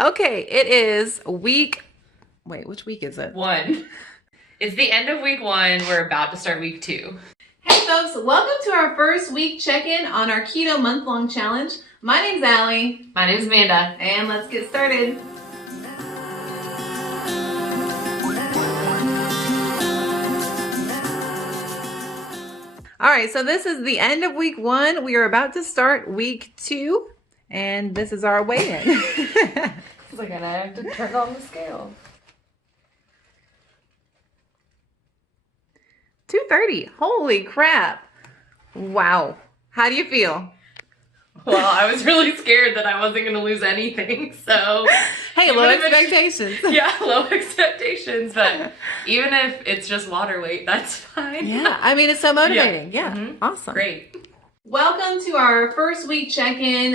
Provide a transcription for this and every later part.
Okay, it is week. Wait, which week is it? 1. It's the end of week 1. We're about to start week 2. Hey folks, welcome to our first week check-in on our keto month-long challenge. My name's Allie. My name's Amanda. And let's get started. All right, so this is the end of week 1. We are about to start week 2, and this is our weigh-in. It's like I have to turn on the scale. 230. Holy crap. Wow. How do you feel? Well, I was really scared that I wasn't going to lose anything, so... Hey, low expectations. Yeah, low expectations, but even if it's just water weight, that's fine. Yeah, I mean, it's so motivating. Yeah, Awesome. Great. Welcome to our first week check-in.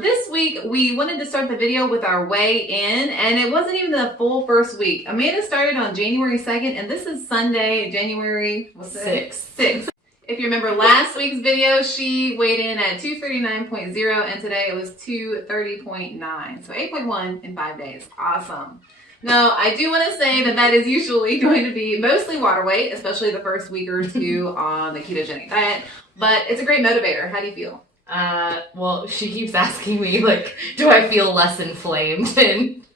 This week, we wanted to start the video with our weigh-in, and it wasn't even the full first week. Amanda started on January 2nd, and this is Sunday, January 6th. If you remember last week's video, she weighed in at 239.0, and today it was 230.9. So 8.1 in 5 days. Awesome. Now, I do want to say that is usually going to be mostly water weight, especially the first week or two on the ketogenic diet. But it's a great motivator. How do you feel? Well, she keeps asking me, like, do I feel less inflamed? And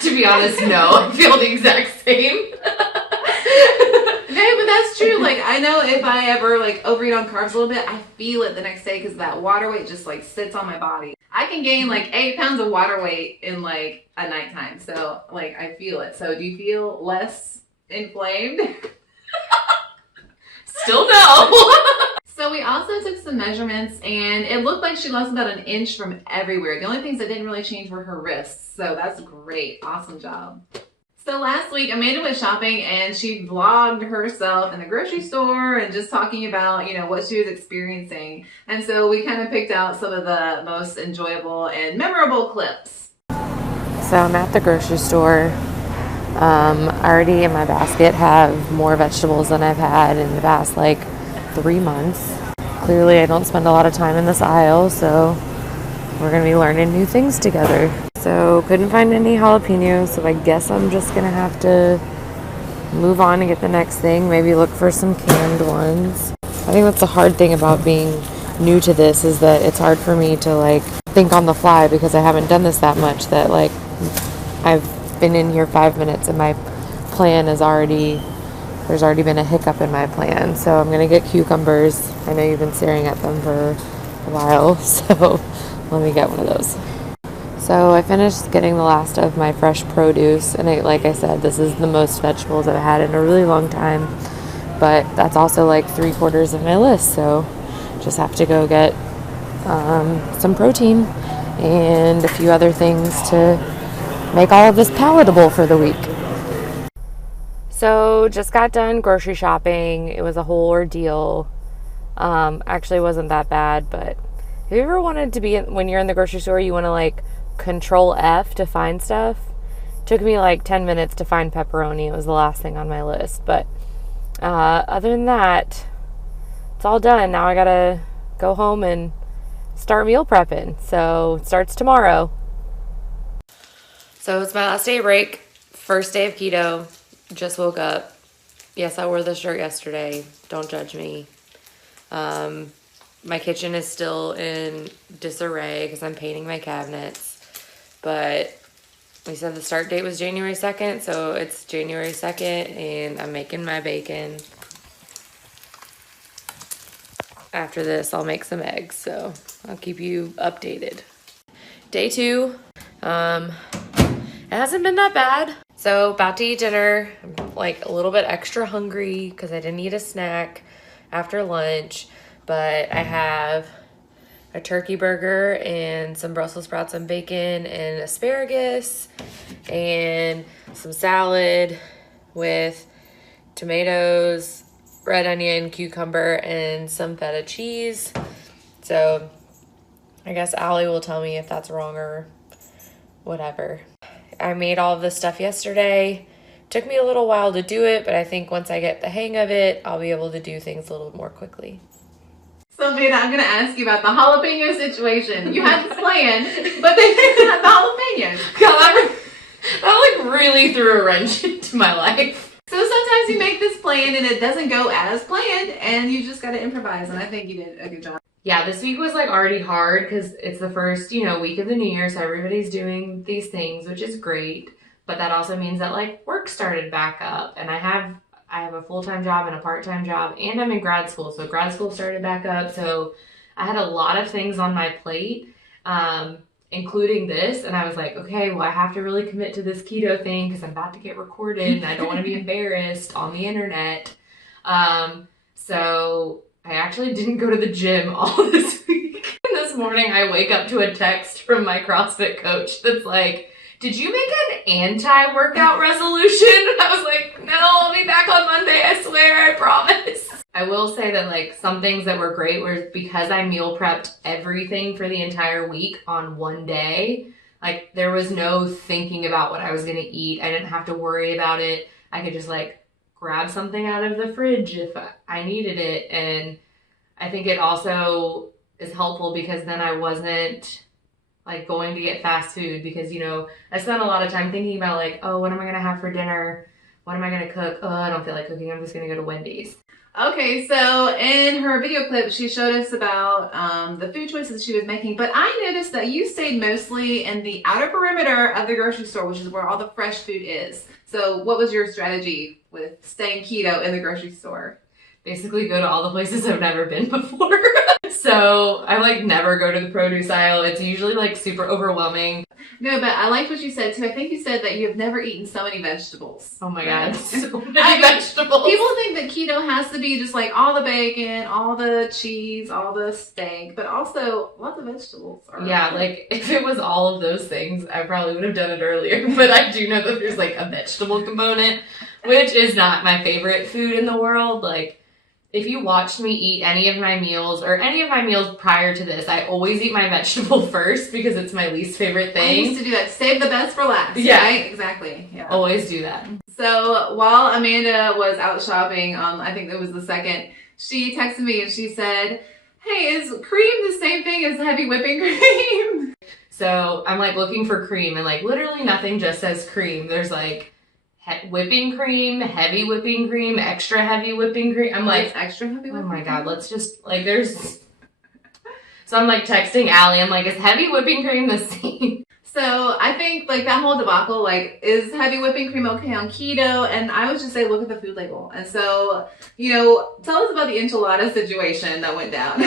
to be honest, no. I feel the exact same. Okay, but that's true. Like, I know if I ever, like, overeat on carbs a little bit, I feel it the next day because that water weight just, like, sits on my body. I can gain, like, 8 pounds of water weight in, like, a nighttime. So, like, I feel it. So, do you feel less inflamed? Still no. So we also took some measurements, and it looked like she lost about 1 inch from everywhere. The only things that didn't really change were her wrists. So that's great. Awesome job. So last week, Amanda went shopping, and she vlogged herself in the grocery store and just talking about, you know, what she was experiencing. And so we kind of picked out some of the most enjoyable and memorable clips. So I'm at the grocery store. Already in my basket have more vegetables than I've had in the past, like, 3 months. Clearly I don't spend a lot of time in this aisle, so we're gonna be learning new things together. So couldn't find any jalapenos, so I guess I'm just gonna have to move on and get the next thing, maybe look for some canned ones. I think that's the hard thing about being new to this, is that it's hard for me to, like, think on the fly because I haven't done this that much, that, like, I've been in here 5 minutes and my plan is there's already been a hiccup in my plan. So I'm gonna get cucumbers. I know you've been staring at them for a while, so let me get one of those. So I finished getting the last of my fresh produce, and like I said, this is the most vegetables I've had in a really long time, but that's also like 3/4 of my list, so just have to go get some protein and a few other things to make all of this palatable for the week. So just got done grocery shopping. It was a whole ordeal. Actually wasn't that bad, but have you ever wanted to be when you're in the grocery store, you want to, like, Control F to find stuff? It took me like 10 minutes to find pepperoni. It was the last thing on my list. But other than that, it's all done. Now I gotta go home and start meal prepping. So it starts tomorrow. So it's my last day of break. First day of keto. Just woke up. Yes, I wore this shirt yesterday. Don't judge me. My kitchen is still in disarray because I'm painting my cabinets. But we said the start date was January 2nd, so it's January 2nd, and I'm making my bacon. After this, I'll make some eggs, so I'll keep you updated. Day 2. It hasn't been that bad. So about to eat dinner. I'm like a little bit extra hungry because I didn't eat a snack after lunch, but I have a turkey burger and some Brussels sprouts and bacon and asparagus and some salad with tomatoes, red onion, cucumber, and some feta cheese. So I guess Allie will tell me if that's wrong or whatever. I made all of this stuff yesterday. Took me a little while to do it, but I think once I get the hang of it, I'll be able to do things a little more quickly. So, Amanda, I'm going to ask you about the jalapeno situation. You had this plan, but they didn't have the jalapenos. God, I'm really threw a wrench into my life. So sometimes you make this plan and it doesn't go as planned and you just got to improvise. And I think you did a good job. Yeah, this week was like already hard because it's the first, week of the new year. So everybody's doing these things, which is great. But that also means that like work started back up, and I have a full-time job and a part-time job, and I'm in grad school. So grad school started back up. So I had a lot of things on my plate, including this. And I was like, okay, well, I have to really commit to this keto thing because I'm about to get recorded and I don't want to be embarrassed on the internet. So I actually didn't go to the gym all this week. And this morning I wake up to a text from my CrossFit coach that's like, did you make an anti-workout resolution? And I was like, no, I'll be back on Monday, I swear, I promise. I will say that like some things that were great were because I meal prepped everything for the entire week on one day. Like there was no thinking about what I was going to eat. I didn't have to worry about it. I could just like grab something out of the fridge if I needed it. And I think it also is helpful because then I wasn't like going to get fast food because, I spent a lot of time thinking about like, oh, what am I going to have for dinner? What am I going to cook? Oh, I don't feel like cooking. I'm just going to go to Wendy's. Okay, so in her video clip, she showed us about the food choices she was making, but I noticed that you stayed mostly in the outer perimeter of the grocery store, which is where all the fresh food is. So what was your strategy with staying keto in the grocery store? Basically go to all the places I've never been before. So I like never go to the produce aisle. It's usually like super overwhelming. No, but I liked what you said too. I think you said that you have never eaten so many vegetables. Oh my God, so many vegetables. People think that keto has to be just like all the bacon, all the cheese, all the steak, but also lots of vegetables. Yeah, like if it was all of those things, I probably would have done it earlier. But I do know that there's like a vegetable component, which is not my favorite food in the world. Like if you watched me eat any of my meals or any of my meals prior to this, I always eat my vegetable first because it's my least favorite thing. I used to do that. Save the best for last. Yeah. Right? Exactly. Yeah. Always do that. So while Amanda was out shopping, I think it was the second, she texted me and she said, hey, is cream the same thing as heavy whipping cream? So I'm like looking for cream and like literally nothing just says cream. There's like whipping cream, heavy whipping cream, extra heavy whipping cream. I'm like, extra heavy whipping cream? Oh my God, let's just like there's. So I'm like texting Allie. I'm like, is heavy whipping cream the same? So I think like that whole debacle, like, is heavy whipping cream okay on keto? And I would just say, look at the food label. And so, tell us about the enchilada situation that went down.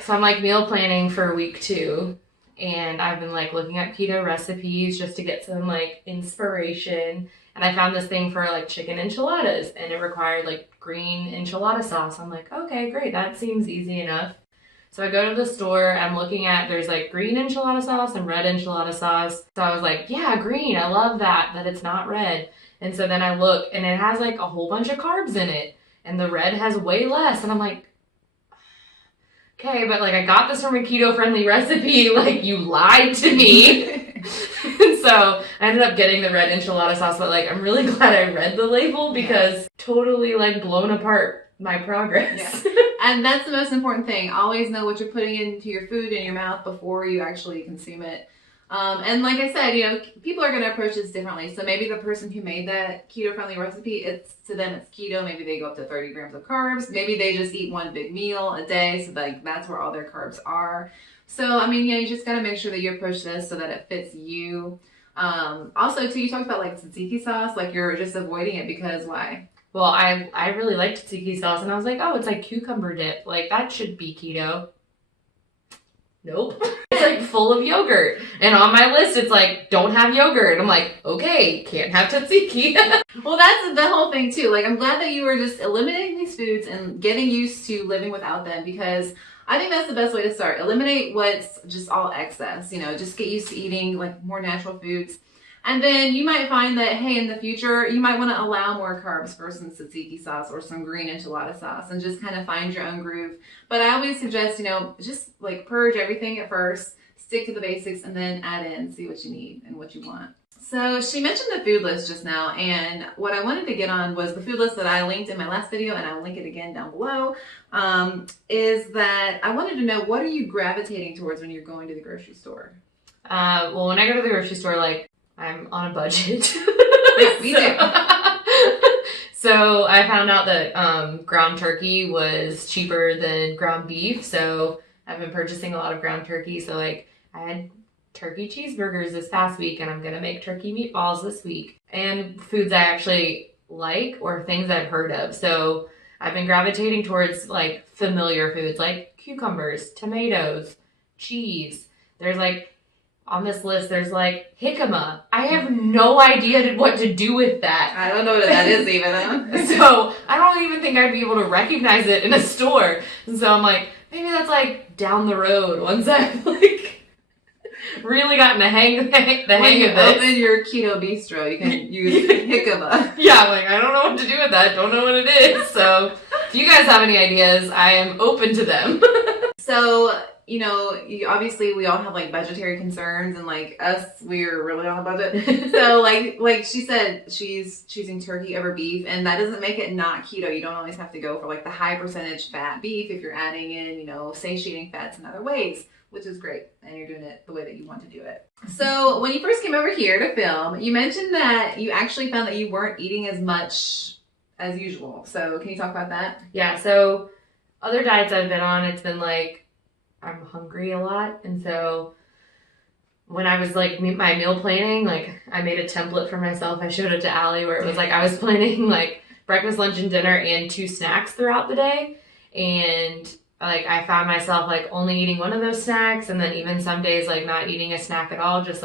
So I'm like meal planning for week 2. And I've been like looking at keto recipes just to get some like inspiration. And I found this thing for like chicken enchiladas and it required like green enchilada sauce. I'm like, okay, great. That seems easy enough. So I go to the store, I'm looking at, there's like green enchilada sauce and red enchilada sauce. So I was like, yeah, green. I love that it's not red. And so then I look and it has like a whole bunch of carbs in it. And the red has way less. And I'm like, okay, but like I got this from a keto-friendly recipe, like you lied to me. And so I ended up getting the red enchilada sauce, but like I'm really glad I read the label because totally like blown apart my progress. Yeah. And that's the most important thing. Always know what you're putting into your food in your mouth before you actually consume it. And like I said, people are going to approach this differently. So maybe the person who made that keto-friendly recipe, to them it's keto. Maybe they go up to 30 grams of carbs. Maybe they just eat one big meal a day. So like that's where all their carbs are. So, you just got to make sure that you approach this so that it fits you. Also, too, you talked about like tzatziki sauce. Like you're just avoiding it because why? Well, I really liked tzatziki sauce and I was like, oh, it's like cucumber dip. Like that should be keto. Nope. It's like full of yogurt. And on my list, it's like, don't have yogurt. I'm like, okay, can't have tzatziki. Well, that's the whole thing too. Like, I'm glad that you were just eliminating these foods and getting used to living without them because I think that's the best way to start. Eliminate what's just all excess, just get used to eating like more natural foods. And then you might find that, hey, in the future, you might want to allow more carbs for some tzatziki sauce or some green enchilada sauce and just kind of find your own groove. But I always suggest, just like purge everything at first, stick to the basics, and then add in, see what you need and what you want. So she mentioned the food list just now, and what I wanted to get on was the food list that I linked in my last video, and I'll link it again down below, is that I wanted to know, what are you gravitating towards when you're going to the grocery store? Well, when I go to the grocery store, like, I'm on a budget. Yeah, me too. So I found out that ground turkey was cheaper than ground beef. So I've been purchasing a lot of ground turkey. So like I had turkey cheeseburgers this past week, and I'm going to make turkey meatballs this week. And foods I actually like or things I've heard of. So I've been gravitating towards like familiar foods like cucumbers, tomatoes, cheese. There's like on this list, there's like jicama. I have no idea what to do with that. I don't know what that is even. So I don't even think I'd be able to recognize it in a store. And so I'm like, maybe that's like down the road once I've like really gotten the hang of this. Open your keto bistro, you can use jicama. Yeah, I'm like, I don't know what to do with that. Don't know what it is. So if you guys have any ideas, I am open to them. So, obviously we all have like budgetary concerns, and like us, we're really on a budget. So like she said, she's choosing turkey over beef, and that doesn't make it not keto. You don't always have to go for like the high percentage fat beef if you're adding in, satiating fats in other ways, which is great. And you're doing it the way that you want to do it. So when you first came over here to film, you mentioned that you actually found that you weren't eating as much as usual. So can you talk about that? Yeah, so other diets I've been on, it's been like, I'm hungry a lot. And so when I was like my meal planning, like I made a template for myself. I showed it to Allie where it was like I was planning like breakfast, lunch, and dinner and 2 snacks throughout the day. And like I found myself like only eating one of those snacks, and then even some days like not eating a snack at all, just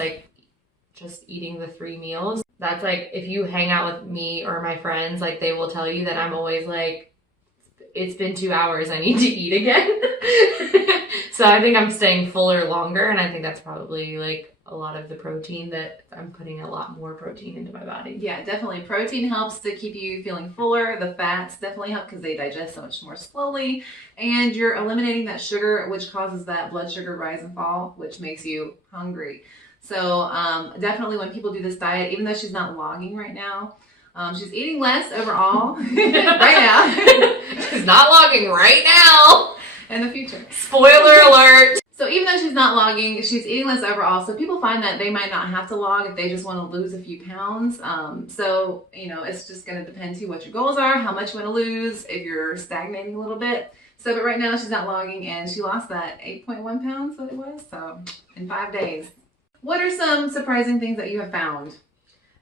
eating the 3 meals. That's like if you hang out with me or my friends, like they will tell you that I'm always like, it's been 2 hours, I need to eat again. So I think I'm staying fuller longer, and I think that's probably like a lot of the protein that I'm putting a lot more protein into my body. Yeah, definitely. Protein helps to keep you feeling fuller. The fats definitely help because they digest so much more slowly, and you're eliminating that sugar, which causes that blood sugar rise and fall, which makes you hungry. So definitely when people do this diet, even though she's not logging right now, she's eating less overall right now. She's not logging right now. In the future. Spoiler alert. So even though she's not logging, she's eating less overall. So people find that they might not have to log if they just want to lose a few pounds. So, it's just going to depend to what your goals are, how much you want to lose, if you're stagnating a little bit. So, but right now she's not logging, and she lost that 8.1 pounds, what it was. So in 5 days. What are some surprising things that you have found?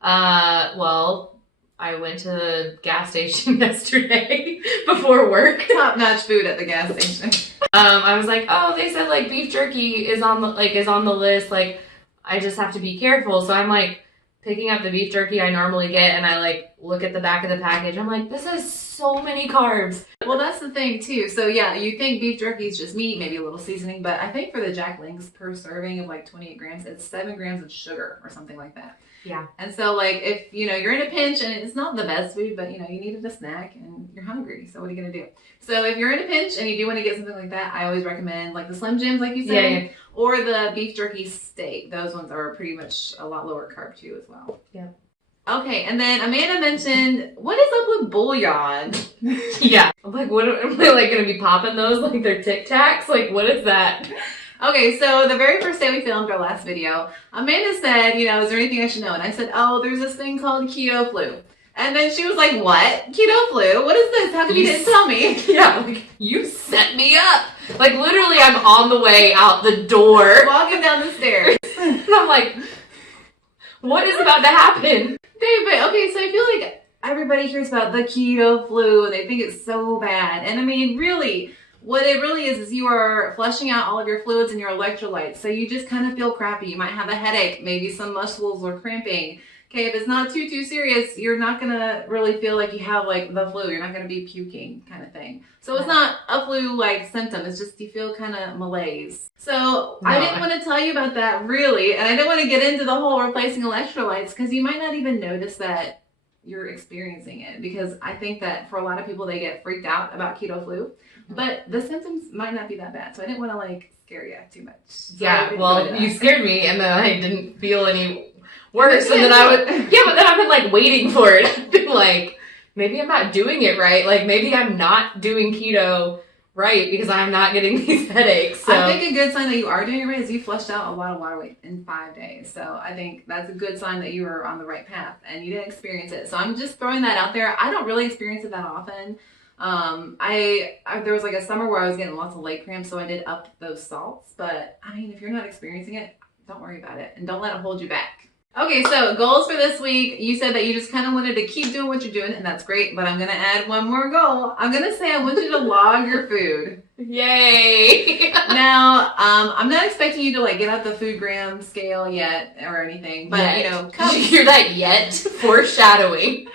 Well, I went to the gas station yesterday before work. Top-notch food at the gas station. I was like, oh, they said like beef jerky is on the list. Like, I just have to be careful. So I'm like picking up the beef jerky I normally get, and I like look at the back of the package. I'm like, this has so many carbs. Well, that's the thing too. So yeah, you think beef jerky is just meat, maybe a little seasoning, but I think for the Jack Links per serving of like 28 grams, it's 7 grams of sugar or something like that. Yeah. And so like if you're in a pinch and it's not the best food, but you needed a snack and you're hungry, so what are you gonna do? So if you're in a pinch and you do want to get something like that, I always recommend like the Slim Jims, like you said, or the beef jerky steak. Those ones are pretty much a lot lower carb too as well. Yeah. Okay, and then Amanda mentioned, what is up with bouillon? Yeah. I'm like, what am I like gonna be popping those like they're Tic Tacs? Like, what is that? Okay, so the very first day we filmed our last video, Amanda said, is there anything I should know? And I said, oh, there's this thing called keto flu. And then she was like, what? Keto flu? What is this? How come you didn't tell me? Yeah, like, you set me up. Like, literally, I'm on the way out the door. Walking down the stairs. And I'm like, what is about to happen? David, okay, so I feel like everybody hears about the keto flu, and they think it's so bad. And I mean, really, what it really is you are flushing out all of your fluids and your electrolytes. So you just kind of feel crappy. You might have a headache. Maybe some muscles are cramping. Okay, if it's not too serious, you're not going to really feel like you have like the flu. You're not going to be puking kind of thing. So it's not a flu-like symptom. It's just you feel kind of malaise. So I didn't want to tell you about that really. And I didn't want to get into the whole replacing electrolytes because you might not even notice that you're experiencing it. Because I think that for a lot of people, they get freaked out about keto flu. But the symptoms might not be that bad. So I didn't want to like scare you too much. So yeah, well, you scared me and then I didn't feel any worse. And then but then I've been like waiting for it. I've been like, maybe I'm not doing it right. Like maybe I'm not doing keto Right, because I'm not getting these headaches. So. I think a good sign that you are doing it right is you flushed out a lot of water weight in 5 days. So I think that's a good sign that you are on the right path and you didn't experience it. So I'm just throwing that out there. I don't really experience it that often. I there was like a summer where I was getting lots of leg cramps, so I did up those salts. But I mean, if you're not experiencing it, don't worry about it and don't let it hold you back. Okay, so goals for this week. You said that you just kind of wanted to keep doing what you're doing, and that's great, but I'm going to add one more goal. I'm going to say I want you to log your food. Yay! Now, I'm not expecting you to like get out the food gram scale yet or anything, but Yet. you know, Did you hear that yet? Foreshadowing.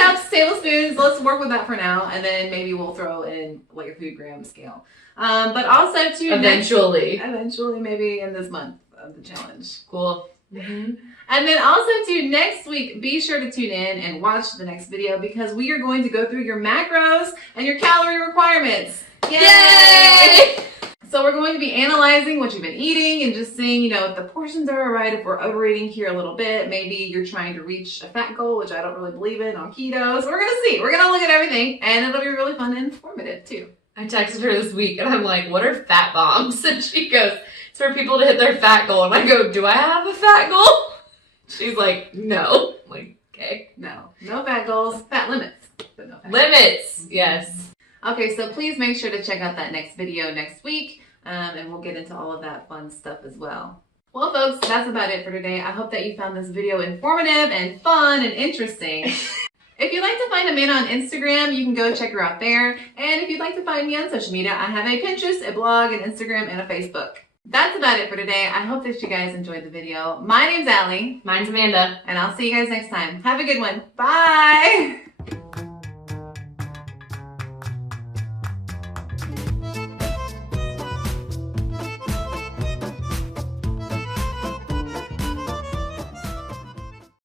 cups, tablespoons, let's work with that for now, and then maybe we'll throw in like a food gram scale. But also to Eventually, maybe in this month of the challenge. cool. Mm-hmm. And then also to next week, be sure to tune in and watch the next video because we are going to go through your macros and your calorie requirements. Yay! So we're going to be analyzing what you've been eating and just seeing, you know, if the portions are all right, if we're overeating here a little bit. Maybe you're trying to reach a fat goal, which I don't really believe in on keto. So we're going to see. We're going to look at everything and it'll be really fun and informative too. I texted her this week and I'm like, what are fat bombs? And she goes, it's for people to hit their fat goal. And I go, do I have a fat goal? She's like, no. I'm like, okay. No fat goals, fat limits. But no fat Limits, goals. yes. Okay, so please make sure to check out that next video next week, and we'll get into all of that fun stuff as well. Well, folks, that's about it for today. I hope that you found this video informative and fun and interesting. If you'd like to find Amanda on Instagram, you can go check her out there. And if you'd like to find me on social media, I have a Pinterest, a blog, an Instagram, and a Facebook. That's about it for today. I hope that you guys enjoyed the video. My name's Allie. Mine's Amanda. And I'll see you guys next time. Have a good one. Bye!